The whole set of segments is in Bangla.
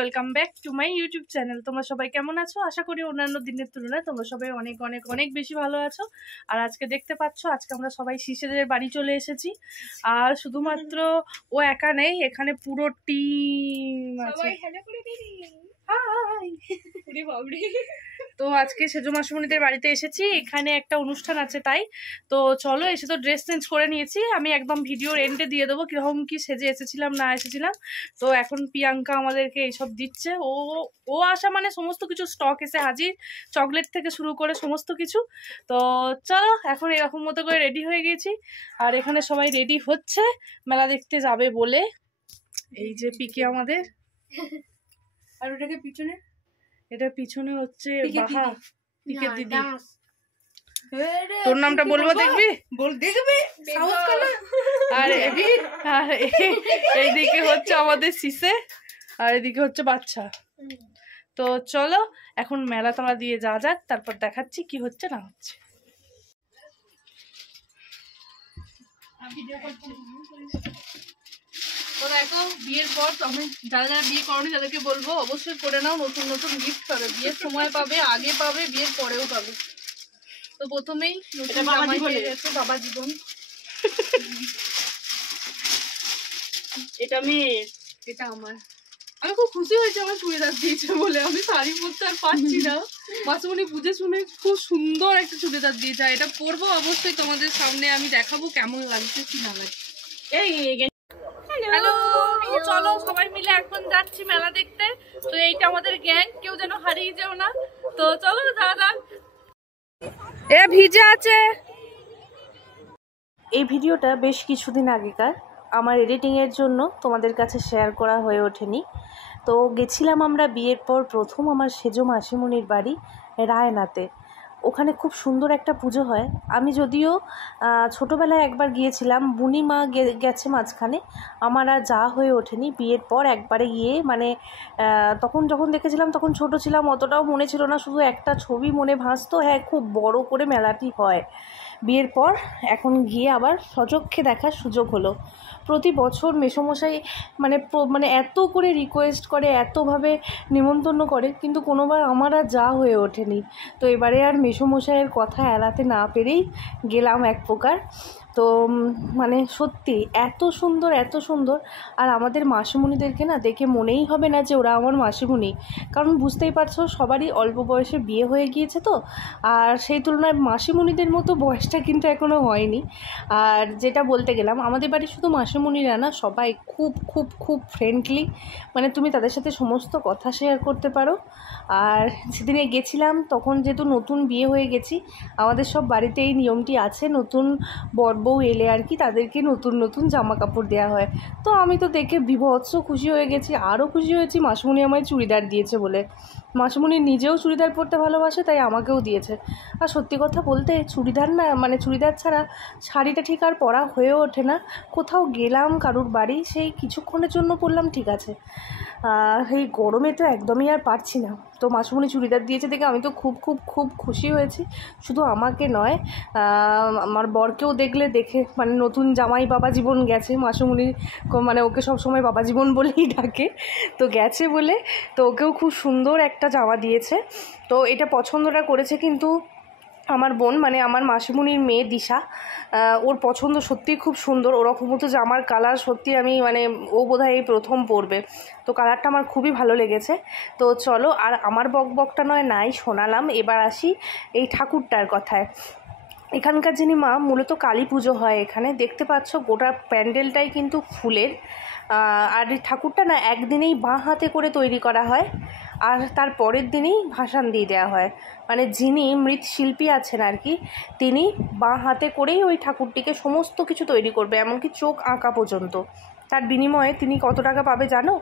Welcome back to my YouTube channel. তোমরা সবাই কেমন আছো? আশা করি অন্যান্য দিনের তুলনায় তোমরা সবাই অনেক অনেক অনেক বেশি ভালো আছো। আর আজকে দেখতে পাচ্ছ, আজকে আমরা সবাই শিশিরের বাড়ি চলে এসেছি। আর শুধুমাত্র ও একা নেই, এখানে পুরো টিম আছে। তো আজকে সেজো মাসিমণিদের বাড়িতে এসেছি, এখানে একটা অনুষ্ঠান আছে তাই। তো চলো, এসে তো ড্রেস চেঞ্জ করে নিয়েছি, আমি একদম ভিডিওর এন্ডে দিয়ে দেবো কিরকম কি সেজে এসেছিলাম না এসেছিলাম। তো এখন প্রিয়াঙ্কা আমাদেরকে এইসব দিচ্ছে, ও ও আসা মানে সমস্ত কিছু স্টক এসে হাজির, চকলেট থেকে শুরু করে সমস্ত কিছু। তো চলো, এখন এরকম মতো করে রেডি হয়ে গেছি, আর এখানে সবাই রেডি হচ্ছে মেলা দেখতে যাবে বলে। এই যে পিকে আমাদের, আর ওটাকে পিছনে, এটা পিছনে হচ্ছে বাহা, পিকের দিদি। তোর নামটা বলবো, দেখবি? বল, দেখবি? আর এইদিকে হচ্ছে আমাদের শিশে, আর এদিকে হচ্ছে বাচ্চা। তো চলো এখন মেলা তোমরা দিয়ে যা যাক, তারপর দেখাচ্ছি কি হচ্ছে না হচ্ছে। তো দেখো, বিয়ের পর আমি যারা যারা বিয়ে করনি তাদেরকে বলবো অবশ্যই করে নাও, নতুন নতুন গিফট পাবে, বিয়ের সময় পাবে, আগে পাবে, বিয়ের পরেও পাবে। তো প্রথমেই নতুন জামাই পেয়ে গেছে বাবা জীবন। এটা মেয়ের, এটা আমার। আমি খুব খুশি হয়েছি আমার চুড়িদার দিয়েছে বলে, আমি শাড়ি পরতে আর পারছি না। মাসিমণি বুঝে শুনে খুব সুন্দর একটা চুড়িদার দিয়েছে, এটা পরবো অবশ্যই তোমাদের সামনে আমি দেখাবো কেমন লাগছে কি না লাগছে। এই হ্যালো, চলো সবাই মিলে এখন যাচ্ছি মেলা দেখতে। তো এইটা আমাদের গ্যাং, কেউ যেন হারিয়ে যেও না। তো চলো যাওয়া যাক। এ ভিজে আছে। এই ভিডিওটা বেশ কিছুদিন আগেকার, আমার এডিটিংয়ের জন্য তোমাদের কাছে শেয়ার করা হয়ে ওঠেনি। তো গেছিলাম আমরা বিয়ের পর প্রথম আমার সেজো মাসিমণির বাড়ি রায়নাতে। ওখানে খুব সুন্দর একটা পুজো হয়। আমি যদিও ছোটোবেলায় একবার গিয়েছিলাম, বুনিমা গেছে মাঝখানে, আমার আর যাওয়া হয়ে ওঠেনি। বিয়ের পর একবারে গিয়ে মানে তখন যখন দেখেছিলাম তখন ছোট ছিলাম, অতটাও মনে ছিল না, শুধু একটা ছবি মনে ভাসতো, হ্যাঁ খুব বড় করে মেলাটি হয়। বিয়ের পর এখন গিয়ে আবার সচক্ষে দেখার সুযোগ হলো। প্রতি বছর মেসোমশাই মানে এত করে রিকোয়েস্ট করে, এতভাবে নিমন্ত্রণ করে, কিন্তু কোনোবার আমার আর যা হয়ে ওঠেনি। তো এবারে আর মেসোমশাইয়ের কথা এড়াতে না পেরেই গেলাম এক প্রকার। তো মানে সত্যি এত সুন্দর, এত সুন্দর। আর আমাদের মাসিমণিদেরকে না দেখে মনেই হবে না যে ওরা আমার মাসিমণি, কারণ বুঝতেই পারছো সবারই অল্প বয়সে বিয়ে হয়ে গিয়েছে। তো আর সেই তুলনায় মাসিমণিদের মতো বয়সটা কিন্তু এখনও হয়নি। আর যেটা বলতে গেলাম, আমাদের বাড়ির শুধু মাসিমণিরা না, সবাই খুব খুব খুব ফ্রেন্ডলি, মানে তুমি তাদের সাথে সমস্ত কথা শেয়ার করতে পারো। আর সেদিনে গেছিলাম তখন যেহেতু নতুন বিয়ে হয়ে গেছি, আমাদের সব বাড়িতে এই নিয়মটি আছে, নতুন বউ এলে আর কি তাদেরকে নতুন নতুন জামা কাপড় দেওয়া হয়। তো আমি তো দেখে বিভৎস খুশি হয়ে গেছি, আরও খুশি হয়েছি মাসিমণি আমায় চুড়িদার দিয়েছে বলে। মাসিমণি নিজেও চুড়িদার পরতে ভালোবাসে, তাই আমাকেও দিয়েছে। আর সত্যি কথা বলতে চুড়িদার না, মানে চুড়িদার ছাড়া শাড়িটা ঠিক আর পরা হয়ে ওঠে না। কোথাও গেলাম কারুর বাড়ি, সেই কিছুক্ষণের জন্য পরলাম ঠিক আছে, এই গরমে তো একদমই আর পারছি না। তো মাসিমণি চুড়িদার দিয়েছে দেখে আমি তো খুব খুব খুব খুশি হয়েছি। শুধু আমাকে নয়, আমার বরকেও দেখে মানে নতুন জামাই বাবা জীবন গেছে, মাসিমণি মানে ওকে সবসময় বাবা জীবন বলেই ডাকে, তো গেছে বলে তো ওকেও খুব সুন্দর একটা জামা দিয়েছে। তো এটা পছন্দটা করেছে কিন্তু আমার বোন, মানে আমার মাসিমণির মেয়ে দিশা, ওর পছন্দ সত্যিই খুব সুন্দর। ওরকম মতো জামার কালার সত্যি আমি মানে ও বোধহয় এই প্রথম পরবে, তো কালারটা আমার খুবই ভালো লেগেছে। তো চলো, আর আমার বকবকটা নাই শোনালাম, এবার আসি এই ঠাকুরটার কথায়। এখানকার যিনি মা, মূলত কালী পুজো হয় এখানে, দেখতে পাচ্ছ গোটা প্যান্ডেলটাই কিন্তু ফুলের। আর এই ঠাকুরটা না একদিনেই বাঁ হাতে করে তৈরি করা হয়, আর তার পরের দিনেই ভাসান দিয়ে দেওয়া হয়। মানে যিনি মৃৎশিল্পী আছেন আর কি, তিনি বাঁ হাতে করেই ওই ঠাকুরটিকে সমস্ত কিছু তৈরি করবে, এমনকি চোখ আঁকা পর্যন্ত। তার বিনিময়ে তিনি কত টাকা পাবে জানো?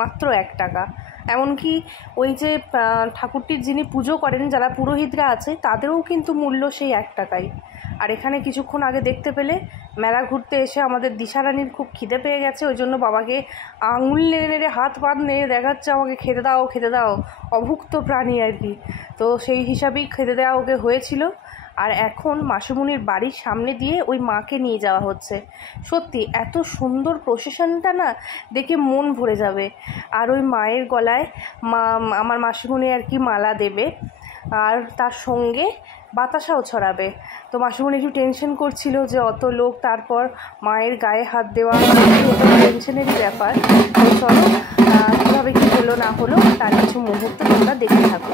মাত্র 1 টাকা। এমনকি ওই যে ঠাকুরটির যিনি পুজো করেন, যারা পুরোহিতরা আছে, তাদেরও কিন্তু মূল্য সেই 1 টাকাই। আর এখানে কিছুক্ষণ আগে দেখতে পেলে মেলা ঘুরতে এসে আমাদের দিশারানির খুব খিদে পেয়ে গেছে, ওই জন্য বাবাকে আঙুল নেড়ে নেড়ে হাত নেড়ে দেখাচ্ছে আমাকে খেতে দাও খেতে দাও, অভুক্ত প্রাণী আর কি। তো সেই হিসাবেই খেতে দেওয়া ওকে হয়েছিল। আর এখন মাসিমণির বাড়ির সামনে দিয়ে ওই মাকে নিয়ে যাওয়া হচ্ছে। সত্যি এত সুন্দর প্রসেশনটা না দেখে মন ভরে যাবে। আর ওই মায়ের গলায় আমার মাসিমণি আর কি মালা দেবে, আর তার সঙ্গে বাতাসাও ছড়াবে। তো মাসিমণি একটু টেনশন করছিল যে অত লোক, তারপর মায়ের গায়ে হাত দেওয়া, এটা টেনশনেরই ব্যাপার। তো চলো কীভাবে কী হলো না হলো তার কিছু মুহূর্ত তোমরা দেখতে থাকো।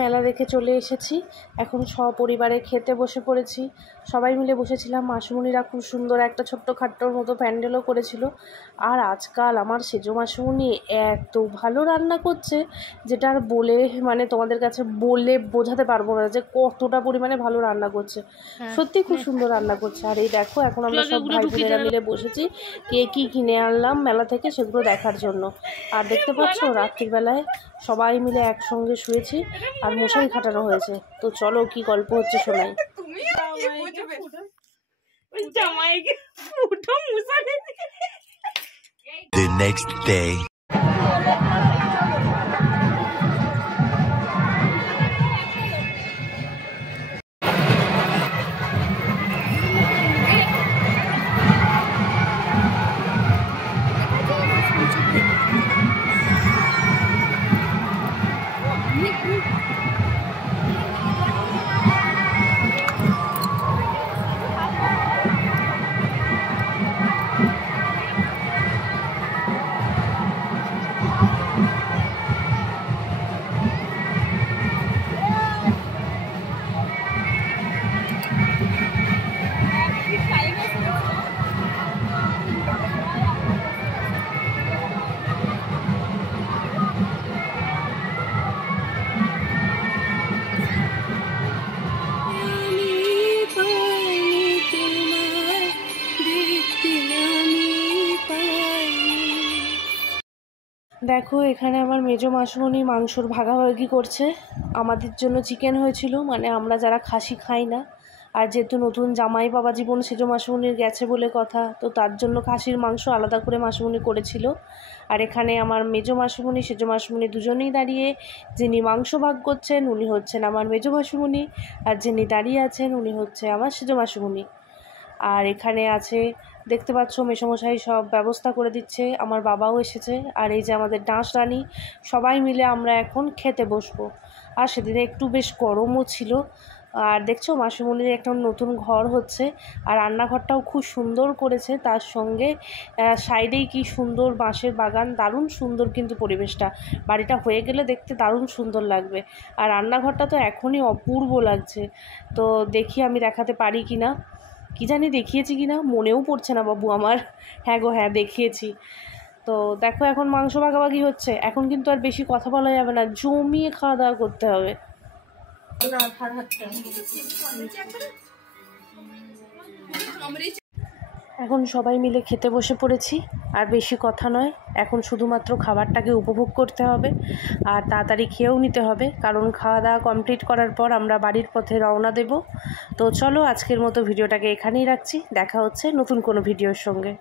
মেলা দেখে চলে এসেছি, এখন সপরিবারে খেতে বসে পড়েছি। সবাই মিলে বসেছিলাম। মাসিমণিরা খুব সুন্দর একটা ছোট্ট খাট্টোর মতো প্যান্ডেলও করেছিল। আর আজকাল আমার সেজো মাসিমণি এত ভালো রান্না করছে, যেটা আর বলে মানে তোমাদের কাছে বলে বোঝাতে পারবো না যে কতটা পরিমাণে ভালো রান্না করছে। সত্যি খুব সুন্দর রান্না করছে। আর এই দেখো এখন আমরা সব ভাই বোনেরা মিলে বসেছি কে কী কিনে আনলাম মেলা থেকে সেগুলো দেখার জন্য। আর দেখতে পাচ্ছ রাত্রিবেলায় সবাই মিলে একসঙ্গে শুয়েছি আর মশারি খাটানো হয়েছে। তো চলো কি গল্প হচ্ছে শোনাই। The next day. দেখো এখানে আমার মেজো মাসিমণি মাংসর ভাগাভাগি করছে। আমাদের জন্য চিকেন হয়েছিল, মানে আমরা যারা খাসি খাই না। আর যেহেতু নতুন জামাই বাবা জীবন সেজো মাসিমণির গেছে বলে কথা, তো তার জন্য খাসির মাংস আলাদা করে মাসিমণি করেছিল। আর এখানে আমার মেজো মাসিমণি সেজো মাসিমণি দুজনেই দাঁড়িয়ে, যিনি মাংস ভাগ করছেন উনি হচ্ছেন আমার মেজো মাসিমণি, আর যিনি দাঁড়িয়ে আছেন উনি হচ্ছে আমার সেজো মাসিমণি। আর এখানে আছে দেখতে পাচ্ছ মেসোমশাই সব ব্যবস্থা করে দিচ্ছে, আমার বাবাও এসেছে। আর এই যে আমাদের ডাঁশ রানী, সবাই মিলে আমরা এখন খেতে বসবো। আর সেদিনে একটু বেশ গরমও ছিল। আর দেখছো মাসিমণির একটা নতুন ঘর হচ্ছে, আর রান্নাঘরটাও খুব সুন্দর করেছে। তার সঙ্গে সাইডেই কি সুন্দর বাঁশের বাগান, দারুণ সুন্দর কিন্তু পরিবেশটা। বাড়িটা হয়ে গেলে দেখতে দারুণ সুন্দর লাগবে। আর রান্নাঘরটা তো এখনই অপূর্ব লাগছে। তো দেখি আমি দেখাতে পারি কি না, কি জানি দেখিয়েছি কি না মনেও পড়ছে না বাবু আমার। হ্যাঁ গো হ্যাঁ দেখিয়েছি। তো দেখো এখন মাংস ভাগাভাগি হচ্ছে। এখন কিন্তু আর বেশি কথা বলা যাবে না, জমিয়ে খাওয়া দাওয়া করতে হবে। এখন সবাই মিলে খেতে বসে পড়েছি। আর বেশি কথা নয়, এখন শুধুমাত্র খাবারটাকে উপভোগ করতে হবে আর তাড়াতাড়ি খেয়েও নিতে হবে, কারণ খাওয়া দাওয়া কমপ্লিট করার পর আমরা বাড়ির পথে রওনা দেব। তো চলো আজকের মতো ভিডিওটাকে এখানেই রাখছি, দেখা হচ্ছে নতুন কোনো ভিডিওর সঙ্গে।